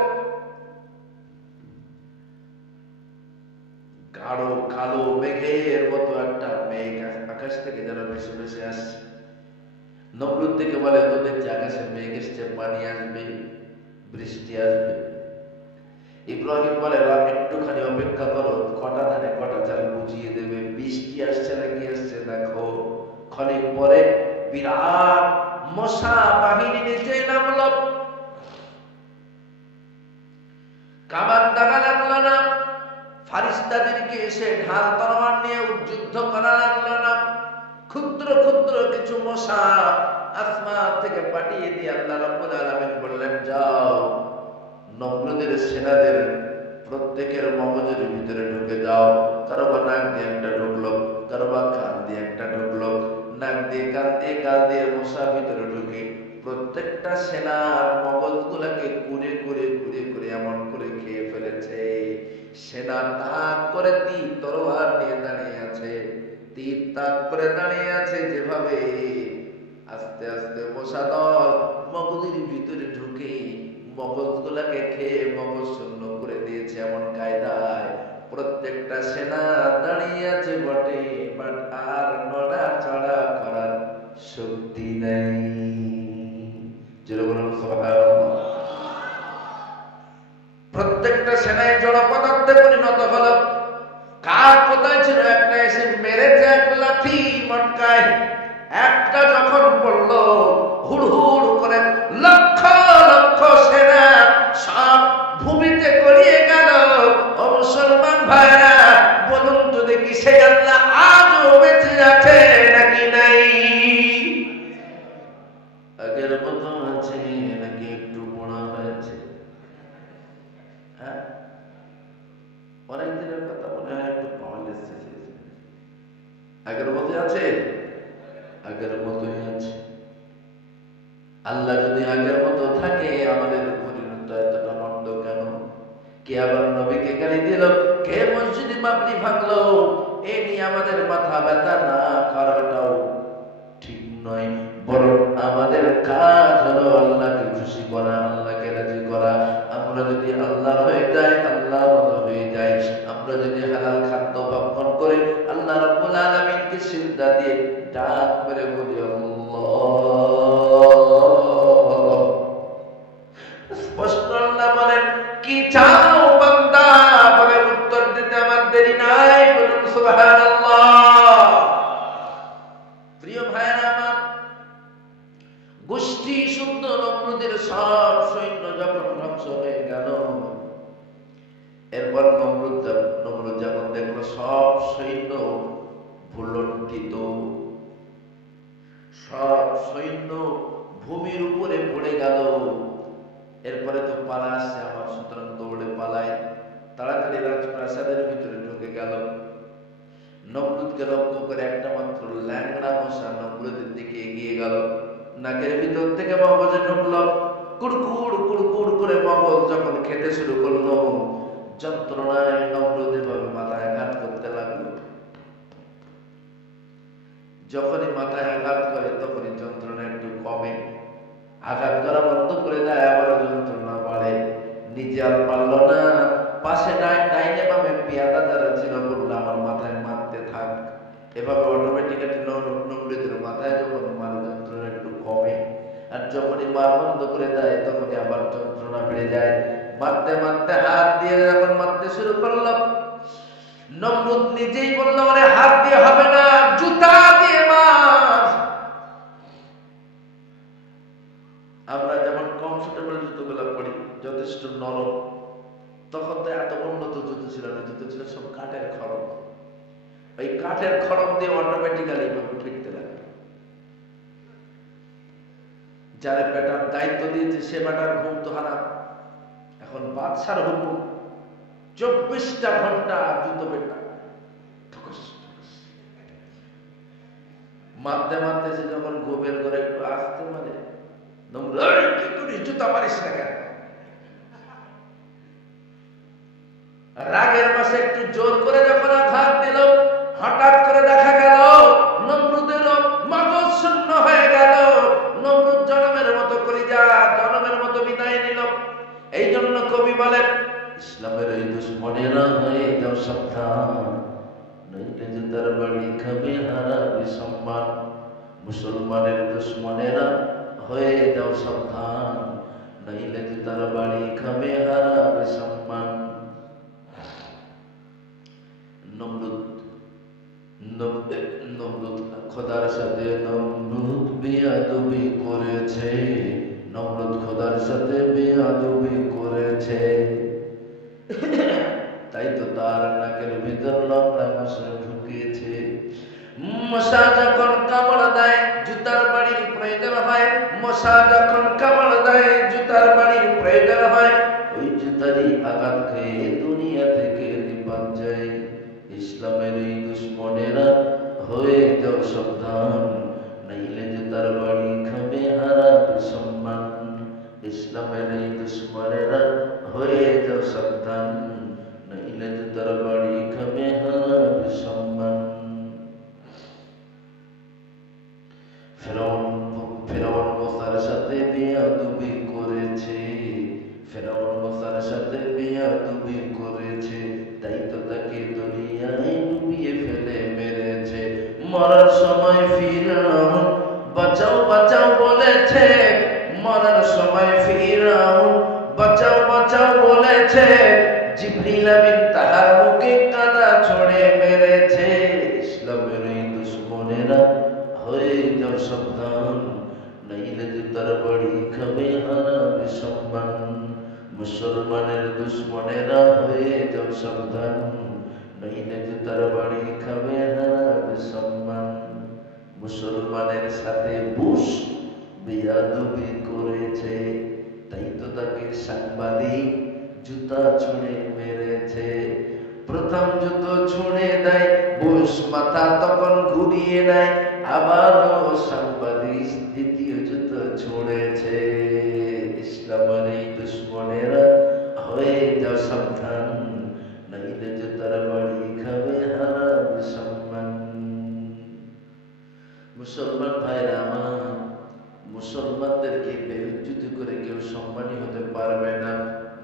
গাঢ় কালো মেঘের মতো একটা মেঘ আকাশ থেকে যেন ভেসে ভেসে আসছে। নমরুদ থেকে বলে, তোদের যে আকাশে মেঘ এসছে, পানি আসবে, বৃষ্টি আসবে। ইব্রাহিম বলে, একটুখানি অপেক্ষা করো, কটা ধানে কটা চাল বুঝিয়ে দেবে, বৃষ্টি আসছে না কি আসছে দেখো। ক্ষণিক পরে বিরাট মশা বাহিনী নিচে নামলো। কামান দাগা লাগলো না, ফারিস্তাদেরকে এসে ঢাল তরোয়ার নিয়ে যুদ্ধ করা লাগলো না। ক্ষুদ্র ক্ষুদ্র কিছু মশা আসমান থেকে পাঠিয়ে দিয়ে আল্লাহ রাব্বুল আলামিন বললেন, যাও নমরুদের সেনাদের প্রত্যেকের মগজের ভিতরে ঢুকে যাও। কারো বা নাক দিয়ে একটা ঢুকলো, কারো বা কান দিয়ে একটা ঢুকলো, নাক দিয়ে কান দিয়ে গাল দিয়ে মশা ভিতরে ঢুকে প্রত্যেকটা সেনার মগজগুলাকে কুড়ে কুড়ে কুড়ে কুড়ে এমন করে খেয়ে ফেলেছে। সেনা তাক করে তীর তরোয়ার নিয়ে দাঁড়িয়ে আছে, তীর তাক করে দাঁড়িয়ে আছে। যেভাবে আস্তে আস্তে মশা দল মগজের ভিতরে ঢুকে মগজগুলাকে খেয়ে মগজ শূন্য করে দিয়েছে, এমন কায়দায় প্রত্যেকটা সেনা দাঁড়িয়ে আছে বটে, বাট আর নড়াচড়া করার শক্তি নেই। যেরকম সুবহানাল্লাহ। প্রত্যেকটা সেনাই জড় পদার্থে পরিণত হলো। কার কোথায় ছিল? একটা এসে মেরেছে এক লাঠি মটকায়, একটা যখন পড়লো হুড় হুড় করে লক্ষ লক্ষ সেনা সব ভূমিতে গড়িয়ে গেল। ও মুসলমান ভাইরা, বলুন তো দেখি সেই আল্লাহ আজও বেঁচে আছে নাকি নাই? আগের মতো আছে নাকি একটু বড় হয়েছে? হ্যাঁ, অনেক দিনের কথা মনে হয় একটু পাওয়ারলেস হয়েছে। আগের মতো আছে? আগের মতোই আছে। আল্লাহ যদি আগের মতো থাকে, আমাদের পরিণত এতটা মন্দ কেন? কে আবার নবীকে গালি দিল, কে মসজিদে মাবনি ভাঙলো, এ নিয়ে আমাদের মাথা ব্যথা না করাটাও ঠিক নয়। বরং আমাদের কাজ হলো আল্লাহকে খুশি করা, আল্লাহকে রাজি করা। আমরা যদি আল্লাহ হয়ে যাই, আল্লাহ হয়ে যায়। আমরা যদি হালাল খাদ্য ভক্ষণ করে আল্লাহ রাব্বুল আলামিনকে সিজদা দিয়ে ডাক মেরে বলি আল্লাহ, স্পষ্ট আল্লাহ বলেন, কি চাও বান্দা? বলে উত্তর দিতে আমার দেরি নাই। বলুন সুবহানাল্লাহ। প্রিয় ভাইরা আমার, গোষ্ঠী শুদ্ধ নমরুদের সব সৈন্য যখন ধ্বংস হয়ে গেল, এরপর নমরুদ যখন দেখলো সব সৈন্য ভুলুণ্ঠিত, সব সৈন্য ভূমির উপরে পড়ে গেল, এরপরে তো পালা আসছে আমার, সুতরাং দৌড়ে পালায়। তাড়াতাড়ি রাজপ্রাসাদের ভিতরে ঢুকে গেল। নমরুদকে লক্ষ্য করে একটা মাত্র ল্যাংড়া মশা নমরুদের দিকে এগিয়ে গেল। নাকের ভিতর থেকে মগজে ঢুকলো। কুড়কুড় কুড়কুড় করে মগজ যখন খেতে শুরু করলো, যন্ত্রণায় নমরুদ এভাবে মাথায় আঘাত করতে লাগলো। যখনই মাথায় আঘাত করে তখনই যন্ত্রণা একটু কমে, আঘাত করা বন্ধ করে দেয়, আবার যন্ত্রণা বাড়ে। নিজে আর পারলো না, পাশে ডাইনে বামে পেয়াদা যারা ছিল বললো, আমার মাথায় মারতে থাক। এভাবে অটোমেটিক্যালি নমরুদের মাথায় যখন মারে যন্ত্রণা একটু কমে, আর যখনই মার বন্ধ করে দেয় তখনই আবার যন্ত্রণা বেড়ে যায়। মারতে মারতে হাত দিয়ে যখন মারতে শুরু করলো, নমরুদ নিজেই বলল, ওরে হাত দিয়ে হবে না, জুতা দিয়ে মার। আমরা যেমন কমফোর্টেবল জুতোগুলো পরি, যথেষ্ট নরম, তখন তো এত উন্নত জুতো ছিল না, জুতো ছিল সব কাঠের খড়ম। ওই কাঠের খড়ম দিয়ে অটোমেটিক্যালি ফিরতে লাগে। যারা বেটার দায়িত্ব দিয়েছে সে বেটার ঘুম তো হারাম। এখন বাদশার হুকুম, 24টা ঘন্টা জুতো বেটা। মারতে মারতে সে যখন ঘুমের ঘরে একটু আসতে মানে, কি করিস, জুতা মারিস না কেন? রাগের মাসে একটু জোর করে যখন আঘাত দিল, হঠাৎ করে দেখা গেল নমরুদের মগজ শূন্য হয়ে গেল। নমরুদ জনমের মতো কলিজা, জনমের মতো বিদায় নিল। এই জন্য কবি বলেন, ইসলামের এই দুশ্মনেরা হয়ে যাও সাবধান, নইলে জুতার বাড়ি খাবে হারাবে সম্মান। মুসলমানের দুশ্মনেরা হয়ে যাও সাবধান, নইলে জুতার বাড়ি খাবে হারাবে সম্মান। নমরুদ খোদার সাথে নমরুদ বেয়াদবি করেছে, নমরুদ খোদার সাথে বেয়াদবি করেছে, তাই তো তার নাকের ভিতর লম্বা মশা ঢুকিয়েছে। মশা যখন কামড় দেয় জুতার বাড়ির প্রয়োজন হয়, মশা যখন কামড় দেয় জুতার বাড়ির প্রয়োজন হয়, ওই জুতারই আঘাত খেয়ে দুনিয়া থেকে নিপাত যায়। ইসলামের এই দুশ্মনেরা হয়ে যাও সাবধান, নাইলে জুতার বাড়ি খাবে হারাবে সম্মান। ইসলামের এই দুশ্মনেরা হয়ে যাও সাবধান, নাইলে জুতার বাড়ি খাবে হারাবে সম্মান। ফেরাউন মুসার সাথে বেয়াদবি করেছে, ফেরাউন মুসার সাথে বেয়াদবি করেছে, তাই তো তাকে দুনিয়ায় ডুবিয়ে ফেলে মেরেছে। মরার সময় ফিরাউন বাঁচাও বাঁচাও বলেছে, মরার সময় ফিরাউন বাঁচাও বাঁচাও বলেছে, জিবরিল আমিন তাহার মুখে কাদা ছড়ে মেরেছে। ইসলামের এই দুশ্মনেরা হয়ে যাও সাবধান, নাইলে জুতার বাড়ি খাবে হারাবে সম্মান। মুসলমানের দুশ্মনেরা হয়ে যাও সাবধান, নাইলে জুতার বাড়ি খাবে হারাবে সম্মান। মুসলমানের সাথে বুশ বেয়াদবি করেছে, তাই তো তাকে সাংবাদিক জুতা ছুঁড়ে মেরেছে। প্রথম জুতো ছুঁড়ে দেয় বুশ, মাথা তখন ঘুরিয়ে নেয়, আবারও সাংবাদিক দ্বিতীয় জুতো ছুঁড়েছে। ইসলামের এই দুশ্মনেরা হয়ে যাও সাবধান, নাইলে জুতার বাড়ি খাবে হারাবে সম্মান। মুসলমান ভাইরা আমার, মুসলমানদেরকে বেইজ্জতি করে কেউ সম্মানী হতে পারবে না,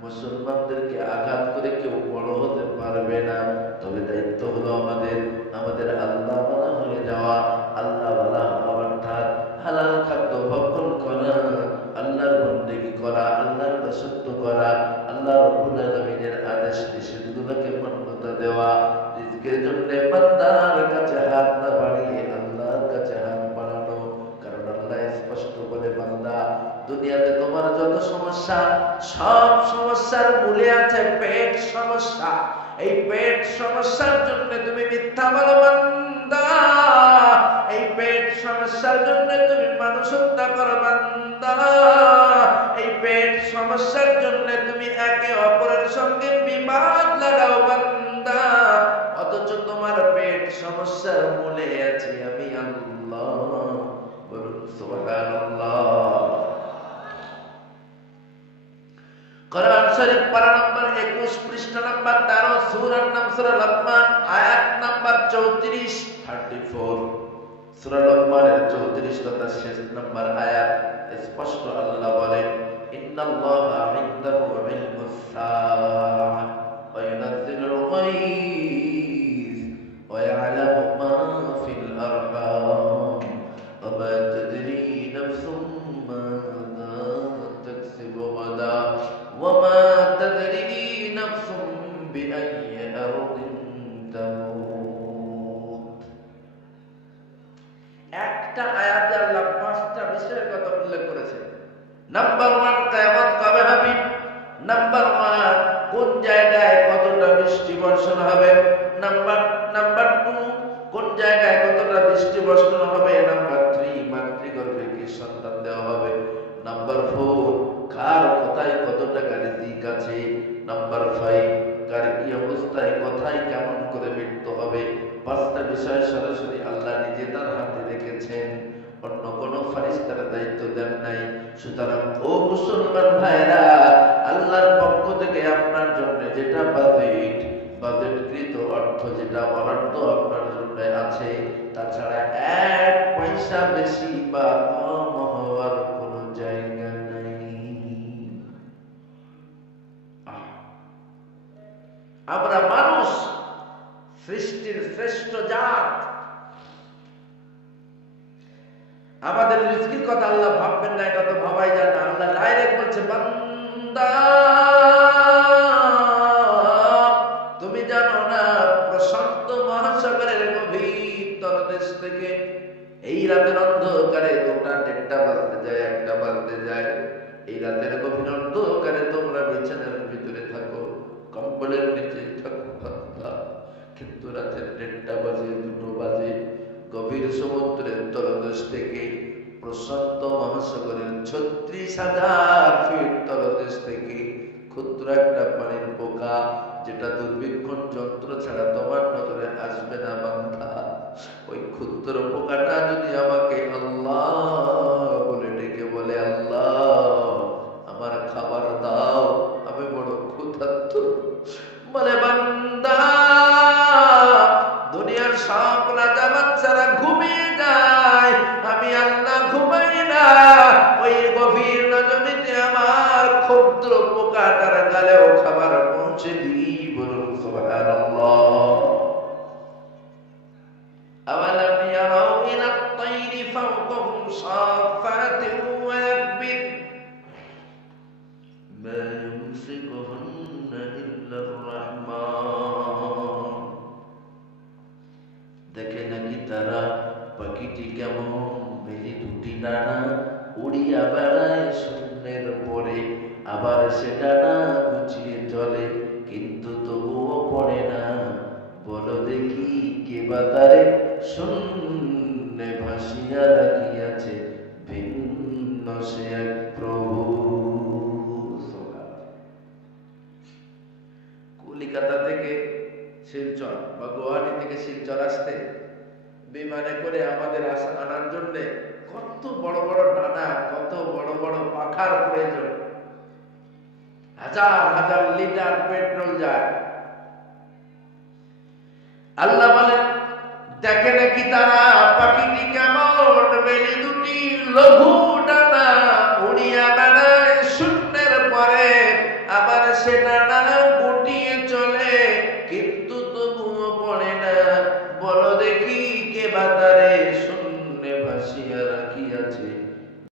মুসলমানদেরকে আঘাত করে কেউ বড় হতে পারবে না। তবে দায়িত্ব হলো আমাদের আল্লাহ ওয়ালা হয়ে যাওয়া, আল্লাহ ওয়ালা হওয়ার অর্থাৎ হালাল খাদ্য ভক্ষণ করা, আল্লাহর বন্দেগী করা, আল্লাহর দাসত্ব করা, আল্লাহ রাব্বুল আলামিনের আদেশ নিষেধগুলোকে মান্যতা দেওয়া। রিজকের জন্য বান্দার কাছে হাত না বাড়িয়ে আল্লাহর কাছে হাত বাড়ানো, কারণ আল্লাহ স্পষ্ট বলে, বান্দা দুনিয়াতে তোমার যত সমস্যা, সব সমস্যার মূলে আছে পেট সমস্যা। এই পেট সমস্যার জন্য তুমি মিথ্যা বলো বান্দা, এই পেট সমস্যার জন্য তুমি মানুষ হত্যা করো বান্দা, এই পেট সমস্যার জন্য তুমি একে অপরের সঙ্গে বিবাদ লাগাও বান্দা, অথচ তোমার পেট সমস্যার মূলে আছে আমি আল্লাহ। বলুন সুবহানাল্লাহ। কোরআন শরীফ পারা নম্বর 21 পৃষ্ঠা নম্বর 13, সূরার নাম সূরা লোকমান, আয়াত নম্বর 34 34। সূরা লোকমানের 34 তথা শেষ নম্বর আয়াত স্পষ্ট আল্লাহ বলেন, ইন্নাল্লাহা ইনদাহু ইলমুস সাআহ ওয়া ইউনাজ্জিলুল গায়থ ওয়া ইয়ালামু মা ফিল আরহাম ওয়া মা তাদরি নাফসুম মাযা তাকসিবু গাদা ওয়া মা তাদরি নাফসুম বিআইয়ি আরদিন তামুত। একটা আয়াতে আল্লাহ 5টা বিষয়ের কথা উল্লেখ করেছেন। নাম্বার 1, কিয়ামত কবে হবে। নাম্বার 1, কোন জায়গায় কতটা বৃষ্টি বর্ষণ হবে। নাম্বার 2, কোন জায়গায় কতটা বৃষ্টি বর্ষণ হবে। নাম্বার 3, মাতৃগর্ভে কি সন্তান দেওয়া হবে। নাম্বার 4, কার কোথায় কত টাকা রিজিক আছে। নাম্বার 5, কার কি অবস্থায় কোথায় কেমন করে মৃত্যু হবে। 5টা বিষয় সরাসরি আল্লাহ নিজে তার হাতে রেখেছেন, অন্য কোন ফেরেশতার দায়িত্ব দেন নাই। সুতরাং ও মুসলমান ভাইরা, আল্লাহর পক্ষ থেকে আপনার জন্য যেটা বাজেটকৃত অর্থ, যেটা বরাদ্দ আপনার জন্য আছে, তাছাড়া 1 পয়সা বেশি বা কম হওয়ার কোনো জায়গা নেই। আমরা মানুষ, শ্রেষ্ঠ জাত। আমাদের রিজকির কথা আল্লাহ ভাববেন না, এটা তো ভাবাই যায় না। আল্লাহ ডাইরেক্ট বলছে, বান্দা তুমি জানো না প্রশান্ত মহাসাগরের গভীর তলদেশ থেকে এই রাতের অন্ধকারে 2টা 1:30 বাজতে যায়, 1টা বাজতে যায়। এই রাতের গভীর অন্ধকারে তোমরা বিছানার ভিতরে থাকো, কম্বলের নিচে থাকো, কিন্তু রাতের 1:30 বাজে, 2 বাজে গভীর সমুদ্রের তলদেশ থেকে, প্রশান্ত মহাসাগরের 36,000 ফিট তলদেশ থেকে ক্ষুদ্র একটা পানির পোকা, যেটা দুর্বীক্ষণ যন্ত্র ছাড়া তোমার নজরে আসবে না বান্দা, ওই ক্ষুদ্র পোকাটা যদি আমাকে আল্লাহ বলে ডেকে বলে, আল্লাহ আমার খাবার দাও, আমি বড় ক্ষুধার্ত, বলে বান্দা দুনিয়ার সব রাজা বাচ্চারা ঘুমিয়ে যায়, আমি আল্লাহ ঘুমাই না, ওই গভীর রজনীতে আমার ক্ষুদ্র পোকাটার গালেও খাবার পৌঁছে দিই। বলুন সুবহানাল্লাহ। আওয়ালাম ইয়ারাউ ইলা আত-তাইরি ফাওকাহুম সাফাতিন ওয়া ইয়াকবির মা ইউমসিকুহুন্না ইল্লার রাহমান। দেখে নাকি তারা পাখিটি কেমন মেলি 2টি ডানা উড়িয়া বেড়ায় শূন্যের পরে, আবার সে ডানা গুছিয়ে চলে, কিন্তু তবুও পড়ে না। বলো দেখি কে বা তারে শূন্যে ভাসিয়া রাখিয়াছে, ভিন্ন সে এক প্রভু। কলিকাতা থেকে শিলচর বা গুয়াহাটি থেকে শিলচর আসতে বিমানে করে আমাদের আনার জন্য কত বড় বড় ডানা, কত বড় বড় পাখার প্রয়োজন, হাজার হাজার লিটার পেট্রোল যায়। আল্লাহ বলেন দেখে নাকি তারা